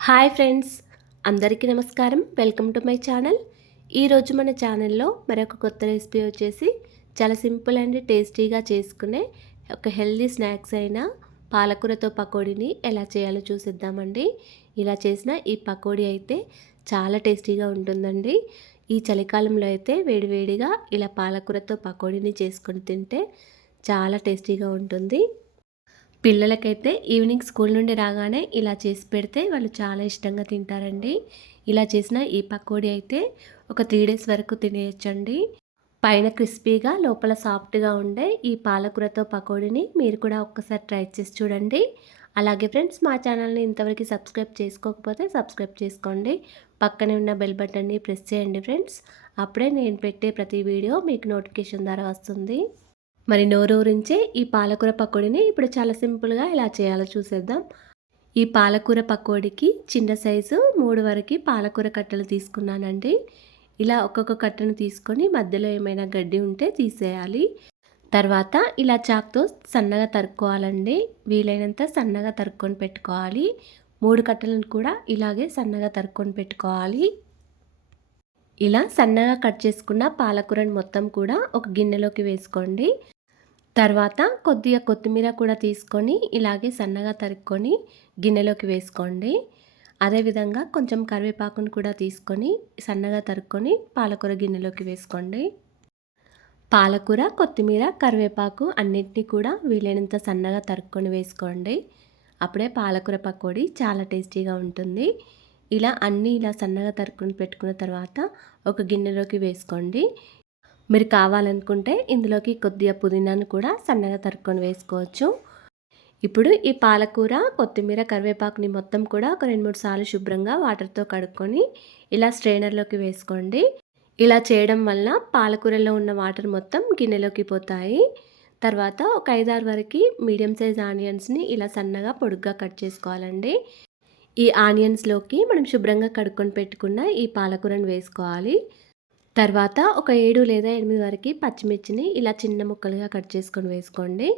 Hi friends అందరికీ నమస్కారం. Welcome to my channel. ఈరోజు మన ఛానల్లో మరొక కొత్త రెసిపీ వచ్చేసి చాలా సింపుల్ అండ్ టేస్టీగా చేసుకునే ఒక హెల్దీ స్నాక్స్ అయిన పాలకూరతో పకోడీని ఎలా చేయాలో చూసిద్దామండి. ఇలా చేసిన ఈ పకోడీ అయితే చాలా టేస్టీగా ఉంటుందండి. ఈ చలికాలంలో అయితే వేడివేడిగా ఇలా పాలకూరతో పకోడీని చేసుకొని తింటే చాలా టేస్టీగా ఉంటుంది. పిల్లలకైతే ఈవినింగ్ స్కూల్ నుండి రాగానే ఇలా చేసి పెడితే వాళ్ళు చాలా ఇష్టంగా తింటారండి. ఇలా చేసిన ఈ పకోడీ అయితే ఒక త్రీ డేస్ వరకు తినేయచ్చండి. పైన క్రిస్పీగా లోపల సాఫ్ట్గా ఉండే ఈ పాలకూరతో పకోడీని మీరు కూడా ఒక్కసారి ట్రై చేసి చూడండి. అలాగే ఫ్రెండ్స్ మా ఛానల్ని ఇంతవరకు సబ్స్క్రైబ్ చేసుకోకపోతే సబ్స్క్రైబ్ చేసుకోండి. పక్కనే ఉన్న బెల్ బటన్ని ప్రెస్ చేయండి ఫ్రెండ్స్. అప్పుడే నేను పెట్టే ప్రతి వీడియో మీకు నోటిఫికేషన్ ద్వారా వస్తుంది. మరి నోరూరించే ఈ పాలకూర పకోడీని ఇప్పుడు చాలా సింపుల్గా ఎలా చేయాలో చూసేద్దాం. ఈ పాలకూర పకోడీకి చిన్న సైజు మూడు వరకు పాలకూర కట్టలు తీసుకున్నానండి. ఇలా ఒక్కొక్క కట్టను తీసుకొని మధ్యలో ఏమైనా గడ్డి ఉంటే తీసేయాలి. తర్వాత ఇలా చాక్తో సన్నగా తరుక్కోవాలండి. వీలైనంత సన్నగా తరుక్కొని పెట్టుకోవాలి. మూడు కట్టలను కూడా ఇలాగే సన్నగా తరుక్కొని పెట్టుకోవాలి. ఇలా సన్నగా కట్ చేసుకున్న పాలకూరని మొత్తం కూడా ఒక గిన్నెలోకి వేసుకోండి. తర్వాత కొద్దిగా కొత్తిమీర కూడా తీసుకొని ఇలాగే సన్నగా తరుక్కొని గిన్నెలోకి వేసుకోండి. అదేవిధంగా కొంచెం కరివేపాకును కూడా తీసుకొని సన్నగా తరుక్కొని పాలకూర గిన్నెలోకి వేసుకోండి. పాలకూర కొత్తిమీర కరివేపాకు అన్నింటినీ కూడా వీలైనంత సన్నగా తరుక్కొని వేసుకోండి. అప్పుడే పాలకూర పకోడీ చాలా టేస్టీగా ఉంటుంది. ఇలా అన్నీ ఇలా సన్నగా తరుక్కుని పెట్టుకున్న తర్వాత ఒక గిన్నెలోకి వేసుకోండి. మీరు కావాలనుకుంటే ఇందులోకి కొద్దిగా పుదీనాను కూడా సన్నగా తరుక్కొని వేసుకోవచ్చు. ఇప్పుడు ఈ పాలకూర కొత్తిమీర కరివేపాకుని మొత్తం కూడా ఒక రెండు మూడు సార్లు శుభ్రంగా వాటర్తో కడుక్కొని ఇలా స్ట్రైనర్లోకి వేసుకోండి. ఇలా చేయడం వల్ల పాలకూరలో ఉన్న వాటర్ మొత్తం గిన్నెలోకి పోతాయి. తర్వాత ఒక ఐదారు వరకు మీడియం సైజ్ ఆనియన్స్ని ఇలా సన్నగా పొడుగ్గా కట్ చేసుకోవాలండి. ఈ ఆనియన్స్లోకి మనం శుభ్రంగా కడుక్కొని పెట్టుకున్న ఈ పాలకూరను వేసుకోవాలి. తర్వాత ఒక ఏడు లేదా ఎనిమిది వరకు పచ్చిమిర్చిని ఇలా చిన్న ముక్కలుగా కట్ చేసుకొని వేసుకోండి.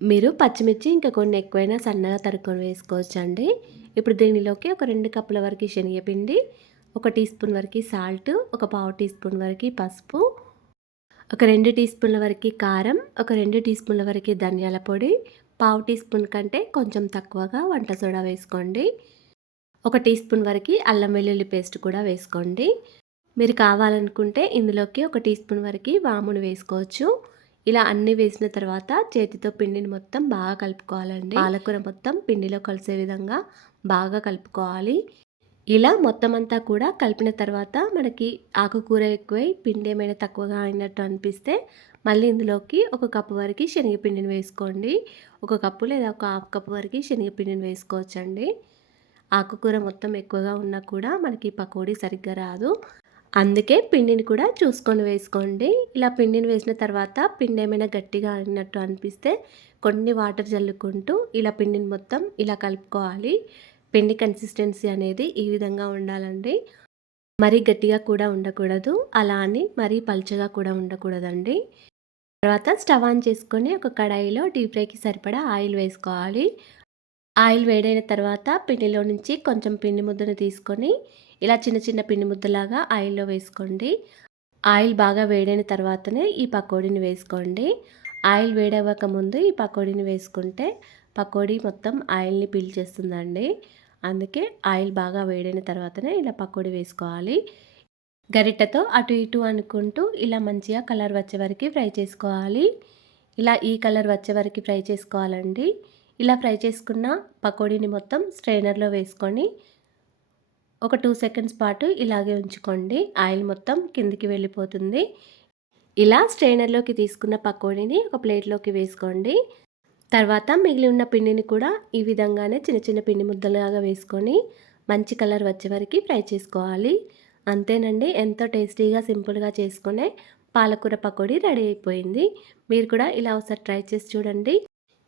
మీరు పచ్చిమిర్చి ఇంకా కొన్ని ఎక్కువైనా సన్నగా తరుక్కొని వేసుకోవచ్చు అండి ఇప్పుడు దీనిలోకి ఒక రెండు కప్పుల వరకు శనగపిండి ఒక టీ స్పూన్ వరకు సాల్ట్ ఒక పావు టీ స్పూన్ వరకు పసుపు ఒక రెండు టీ స్పూన్ల వరకు కారం ఒక రెండు టీ స్పూన్ల వరకు ధనియాల పొడి పావు టీ స్పూన్ కంటే కొంచెం తక్కువగా వంట సోడా వేసుకోండి. ఒక టీ స్పూన్ వరకు అల్లం వెల్లుల్లి పేస్ట్ కూడా వేసుకోండి. మీరు కావాలనుకుంటే ఇందులోకి ఒక టీ స్పూన్ వరకు వామును వేసుకోవచ్చు. ఇలా అన్నీ వేసిన తర్వాత చేతితో పిండిని మొత్తం బాగా కలుపుకోవాలండి. పాలకూర మొత్తం పిండిలో కలిసే విధంగా బాగా కలుపుకోవాలి. ఇలా మొత్తం అంతా కూడా కలిపిన తర్వాత మనకి ఆకుకూర ఎక్కువై పిండి ఏమైనా తక్కువగా అయినట్టు అనిపిస్తే మళ్ళీ ఇందులోకి ఒక కప్పు వరకు శనగపిండిని వేసుకోండి. ఒక కప్పు లేదా ఒక హాఫ్ కప్పు వరకు శనగపిండిని వేసుకోవచ్చండి. ఆకుకూర మొత్తం ఎక్కువగా ఉన్నా కూడా మనకి పకోడీ సరిగ్గా రాదు. అందుకే పిండిని కూడా చూసుకొని వేసుకోండి. ఇలా పిండిని వేసిన తర్వాత పిండి ఏమైనా గట్టిగా అయినట్టు అనిపిస్తే కొన్ని వాటర్ చల్లుకుంటూ ఇలా పిండిని మొత్తం ఇలా కలుపుకోవాలి. పిండి కన్సిస్టెన్సీ అనేది ఈ విధంగా ఉండాలండి. మరీ గట్టిగా కూడా ఉండకూడదు. అలా అని మరీ పలుచగా కూడా ఉండకూడదండి. తర్వాత స్టవ్ ఆన్ చేసుకొని ఒక కడాయిలో డీప్ ఫ్రైకి సరిపడా ఆయిల్ వేసుకోవాలి. ఆయిల్ వేడైన తర్వాత పిండిలో నుంచి కొంచెం పిండి ముద్దను తీసుకొని ఇలా చిన్న చిన్న పిండి ముద్దలాగా ఆయిల్లో వేసుకోండి. ఆయిల్ బాగా వేడైన తర్వాతనే ఈ పకోడీని వేసుకోండి. ఆయిల్ వేడవ్వక ముందు ఈ పకోడీని వేసుకుంటే పకోడీ మొత్తం ఆయిల్ని పీల్చేస్తుందండి అందుకే ఆయిల్ బాగా వేడైన తర్వాతనే ఇలా పకోడీ వేసుకోవాలి. గరిటెతో అటు ఇటు అనుకుంటూ ఇలా మంచిగా కలర్ వచ్చే వరకు ఫ్రై చేసుకోవాలి. ఇలా ఈ కలర్ వచ్చే వరకు ఫ్రై చేసుకోవాలండి. ఇలా ఫ్రై చేసుకున్న పకోడీని మొత్తం స్ట్రైనర్లో వేసుకొని ఒక టూ సెకండ్స్ పాటు ఇలాగే ఉంచుకోండి. ఆయిల్ మొత్తం కిందికి వెళ్ళిపోతుంది. ఇలా స్ట్రైనర్లోకి తీసుకున్న పకోడీని ఒక ప్లేట్లోకి వేసుకోండి. తర్వాత మిగిలి ఉన్న పిండిని కూడా ఈ విధంగానే చిన్న చిన్న పిండి ముద్దలాగా వేసుకొని మంచి కలర్ వచ్చే వరకు ఫ్రై చేసుకోవాలి. అంతేనండి ఎంతో టేస్టీగా సింపుల్గా చేసుకునే పాలకూర పకోడీ రెడీ అయిపోయింది. మీరు కూడా ఇలా ఒకసారి ట్రై చేసి చూడండి.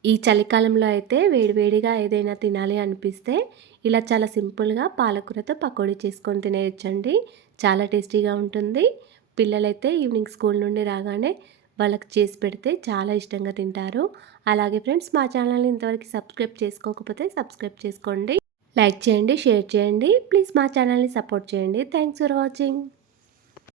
ఈ చలికాలంలో అయితే వేడివేడిగా ఏదైనా తినాలి అనిపిస్తే ఇలా చాలా సింపుల్గా పాలకూరతో పకోడీ చేసుకొని తినేయచ్చండి. చాలా టేస్టీగా ఉంటుంది. పిల్లలైతే ఈవినింగ్ స్కూల్ నుండి రాగానే వాళ్ళకి చేసి పెడితే చాలా ఇష్టంగా తింటారు. అలాగే ఫ్రెండ్స్ మా ఛానల్ని ఇంతవరకు సబ్స్క్రైబ్ చేసుకోకపోతే సబ్స్క్రైబ్ చేసుకోండి. లైక్ చేయండి షేర్ చేయండి. ప్లీజ్ మా ఛానల్ని సపోర్ట్ చేయండి. Thanks for watching.